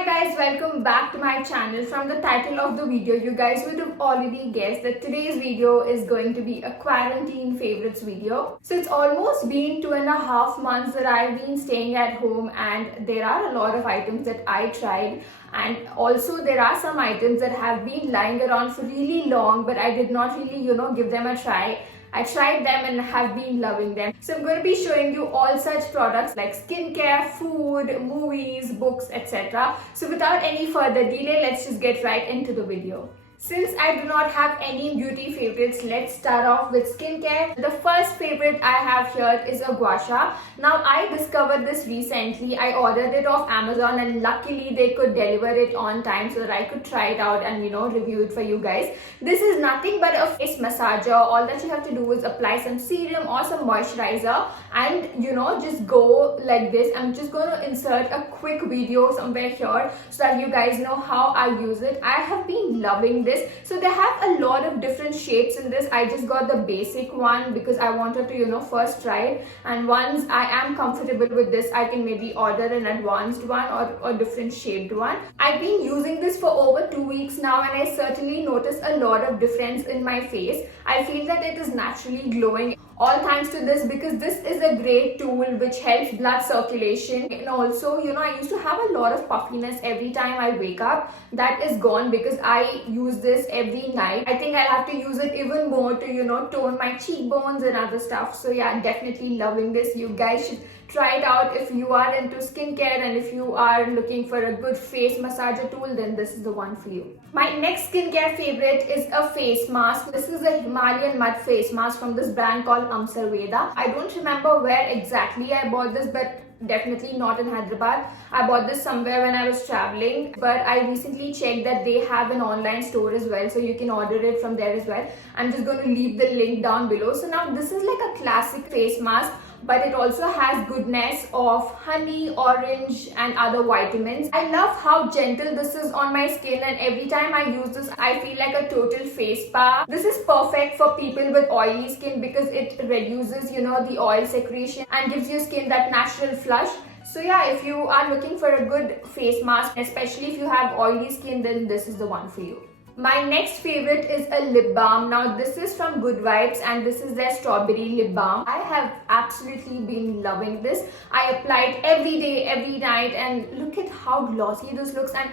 Hi guys, welcome back to my channel. From the title of the video, you guys would have already guessed that today's video is going to be a quarantine favorites video. So it's almost been 2.5 months that I've been staying at home, and there are a lot of items that I tried, and also there are some items that have been lying around for really long but I did not really give them a try. I tried them and have been loving them. So I'm going to be showing you all such products like skincare, food, movies, books, etc. So without any further delay, let's just get right into the video. Since I do not have any beauty favorites, let's start off with skincare. The first favorite I have here is a gua sha. Now I discovered this recently. I ordered it off Amazon and luckily they could deliver it on time so that I could try it out and review it for you guys. This is nothing but a face massager. All that you have to do is apply some serum or some moisturizer and just go like this. I'm just going to insert a quick video somewhere here so that you guys know how I use it. I have been loving this. So they have a lot of different shades in this. I just got the basic one because I wanted to first try it, and once I am comfortable with this, I can maybe order an advanced one or different shaped one. I've been using this for over 2 weeks now and I certainly notice a lot of difference in my face. I feel that it is naturally glowing, all thanks to this, because this is a great tool which helps blood circulation. And also I used to have a lot of puffiness every time I wake up. That is gone because I use this every night. I think I'll have to use it even more to tone my cheekbones and other stuff. So yeah, definitely loving this. You guys should try it out if you are into skincare, and if you are looking for a good face massager tool, then this is the one for you. My next skincare favorite is a face mask. This is a Himalayan mud face mask from this brand called Amsarveda. I don't remember where exactly I bought this, but definitely not in Hyderabad. I bought this somewhere when I was traveling, but I recently checked that they have an online store as well, so you can order it from there as well. I'm just going to leave the link down below. So now this is like a classic face mask, but it also has goodness of honey, orange and other vitamins. I love how gentle this is on my skin, and every time I use this I feel like a total face spa. This is perfect for people with oily skin because it reduces the oil secretion and gives your skin that natural flush. So yeah, if you are looking for a good face mask, especially if you have oily skin, then this is the one for you. My next favorite is a lip balm. Now this is from Good Vibes and this is their strawberry lip balm. I have absolutely been loving this. I apply it every day, every night, and look at how glossy this looks, and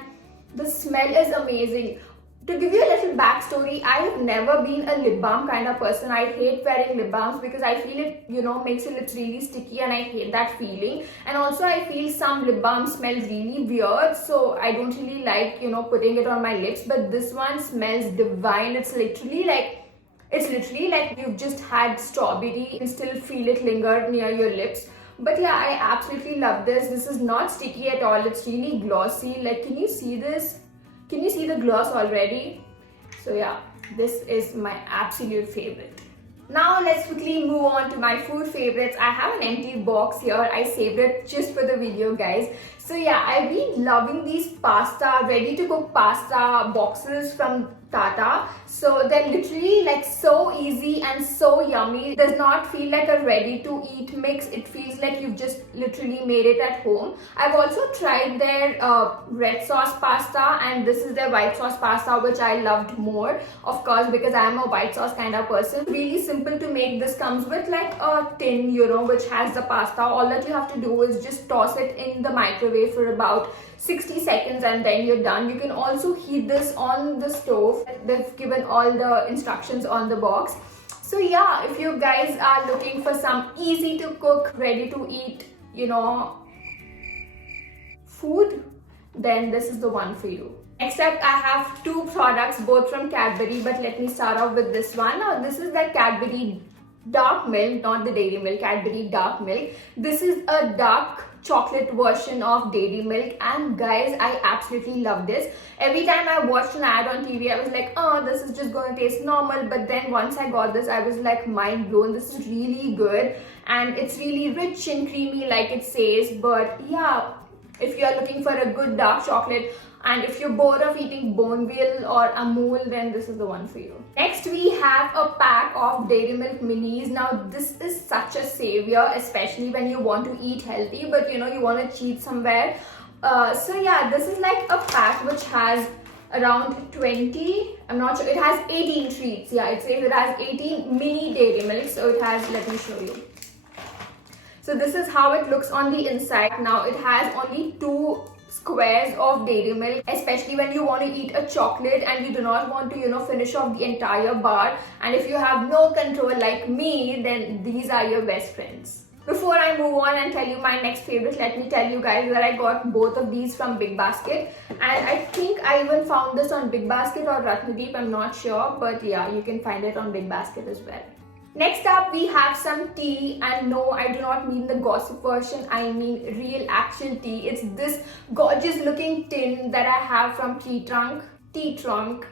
the smell is amazing. To give you a little backstory, I have never been a lip balm kind of person. I hate wearing lip balms because I feel it, makes your lips really sticky, and I hate that feeling. And also I feel some lip balms smell really weird, so I don't really like, putting it on my lips. But this one smells divine. It's literally like you've just had strawberry and still feel it linger near your lips. But yeah, I absolutely love this. This is not sticky at all. It's really glossy. Like, can you see this? Can you see the gloss already? So yeah, this is my absolute favorite. Now let's quickly move on to my food favorites. I have an empty box here. I saved it just for the video, guys. So yeah, I've been loving these ready to cook pasta boxes from Tata. So they're literally like so easy and so yummy. It does not feel like a ready to eat mix. It feels like you've just literally made it at home. I've also tried their red sauce pasta, and this is their white sauce pasta, which I loved more, of course, because I am a white sauce kind of person. Really simple to make. This comes with like a tin, which has the pasta. All that you have to do is just toss it in the microwave for about 60 seconds and then you're done. You can also heat this on the stove. They've given all the instructions on the box. So yeah, if you guys are looking for some easy to cook, ready to eat, food, then this is the one for you. Next up, I have two products, both from Cadbury, but let me start off with this one. Now this is the Cadbury Dark Milk, not the Dairy Milk, Cadbury Dark Milk. This is a dark chocolate version of Dairy Milk, and guys, I absolutely love this. Every time I watched an ad on TV, I was like, oh, this is just going to taste normal. But then once I got this, I was like mind blown. This is really good and it's really rich and creamy like it says. But yeah, if you are looking for a good dark chocolate, and if you're bored of eating Boneville or Amul, then this is the one for you. Next, we have a pack of Dairy Milk Minis. Now, this is such a savior, especially when you want to eat healthy, but you want to cheat somewhere. So yeah, this is like a pack which has around 20, I'm not sure, it has 18 treats. Yeah, it says it has 18 mini dairy milk. So it has, let me show you. So this is how it looks on the inside. Now it has only 2 squares of dairy milk, especially when you want to eat a chocolate and you do not want to, finish off the entire bar. And if you have no control like me, then these are your best friends. Before I move on and tell you my next favorite, let me tell you guys that I got both of these from Big Basket. And I think I even found this on Big Basket or Ratnadeep, I'm not sure. But yeah, you can find it on Big Basket as well. Next up, we have some tea, and no, I do not mean the gossip version, I mean real actual tea. It's this gorgeous looking tin that I have from Tea Trunk.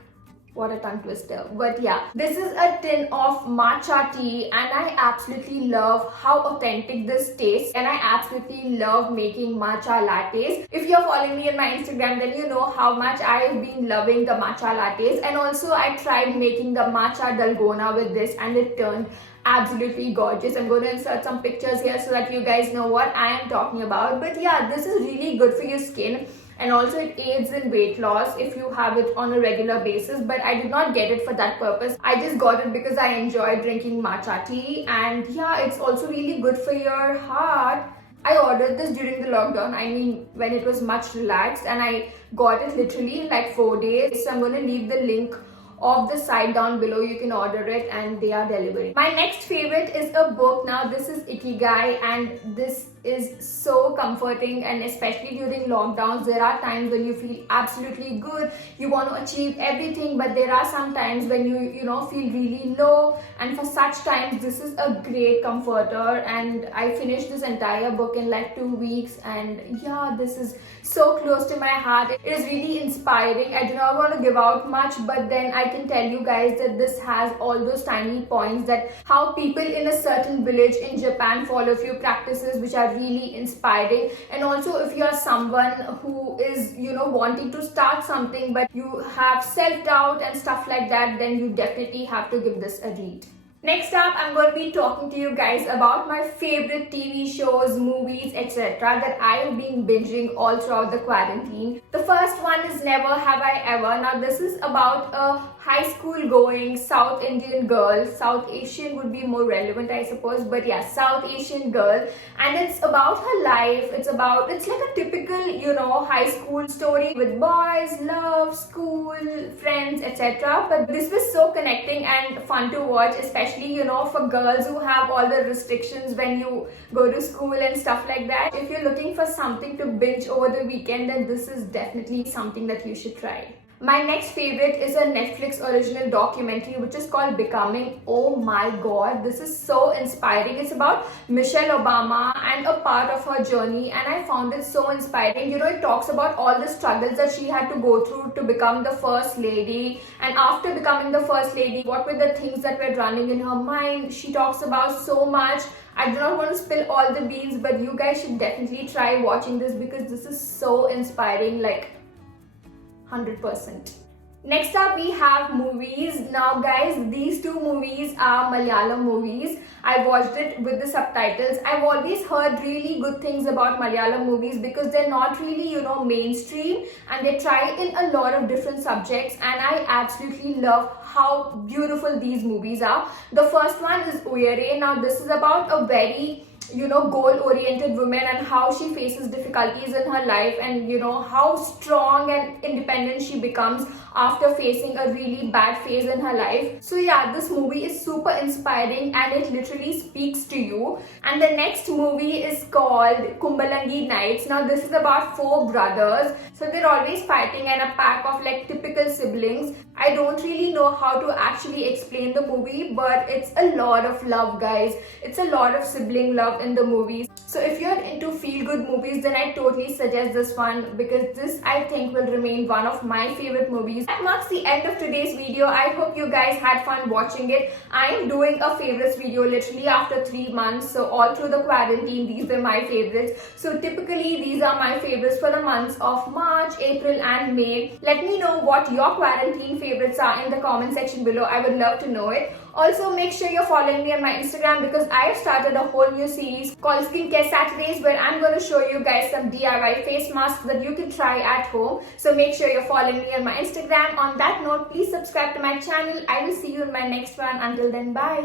What a tongue twister. But yeah, this is a tin of matcha tea, and I absolutely love how authentic this tastes, and I absolutely love making matcha lattes. If you're following me on my Instagram, then you know how much I've been loving the matcha lattes. And also I tried making the matcha dalgona with this, and it turned absolutely gorgeous. I'm going to insert some pictures here so that you guys know what I am talking about. But yeah, this is really good for your skin. And also it aids in weight loss if you have it on a regular basis, but I did not get it for that purpose. I just got it because I enjoy drinking matcha tea, and yeah, it's also really good for your heart. I ordered this during the lockdown, I mean when it was much relaxed, and I got it literally in like 4 days. So I'm going to leave the link of the site down below. You can order it and they are delivering. My next favorite is a book. Now this is Ikigai, and this is so comforting, and especially during lockdowns, there are times when you feel absolutely good, you want to achieve everything, but there are some times when you feel really low, and for such times this is a great comforter. And I finished this entire book in like 2 weeks, and yeah, this is so close to my heart. It is really inspiring. I do not want to give out much, but then I can tell you guys that this has all those tiny points that how people in a certain village in Japan follow a few practices which are really inspiring. And also, if you are someone who is wanting to start something but you have self-doubt and stuff like that, then you definitely have to give this a read. Next up, I'm going to be talking to you guys about my favorite TV shows, movies, etc. that I have been binging all throughout the quarantine. The first one is Never Have I Ever. Now this is about a high school going South Indian girl. South Asian would be more relevant, I suppose, but yeah, South Asian girl. And it's about her life. It's like a typical, high school story with boys, love, school, friends, etc. But this was so connecting and fun to watch, especially for girls who have all the restrictions when you go to school and stuff like that. If you're looking for something to binge over the weekend, then this is definitely something that you should try. My next favorite is a Netflix original documentary which is called Becoming. Oh my god, this is so inspiring. It's about Michelle Obama and a part of her journey, and I found it so inspiring. It talks about all the struggles that she had to go through to become the first lady, and after becoming the first lady, what were the things that were running in her mind. She talks about so much. I do not want to spill all the beans, but you guys should definitely try watching this because this is so inspiring, like 100%. Next up, we have movies. Now guys, these two movies are Malayalam movies. I watched it with the subtitles. I've always heard really good things about Malayalam movies because they're not really, mainstream, and they try in a lot of different subjects, and I absolutely love how beautiful these movies are. The first one is Uyare. Now this is about a very goal-oriented woman and how she faces difficulties in her life, and how strong and independent she becomes after facing a really bad phase in her life. So yeah, this movie is super inspiring and it literally speaks to you. And the next movie is called Kumbalangi Nights. Now this is about 4 brothers. So they're always fighting in a pack of like typical siblings. I don't really know how to actually explain the movie, but it's a lot of love, guys. It's a lot of sibling love in the movies. So if you're into feel-good movies, then I totally suggest this one because this I think will remain one of my favorite movies. That marks the end of today's video. I hope you guys had fun watching it. I am doing a favorites video literally after 3 months. So all through the quarantine, these were my favorites. So typically these are my favorites for the months of March, April and May. Let me know what your quarantine favorites are in the comment section below. I would love to know it. Also, make sure you're following me on my Instagram because I have started a whole new series called Skincare Saturdays where I'm going to show you guys some DIY face masks that you can try at home. So make sure you're following me on my Instagram. On that note, please subscribe to my channel. I will see you in my next one. Until then, bye.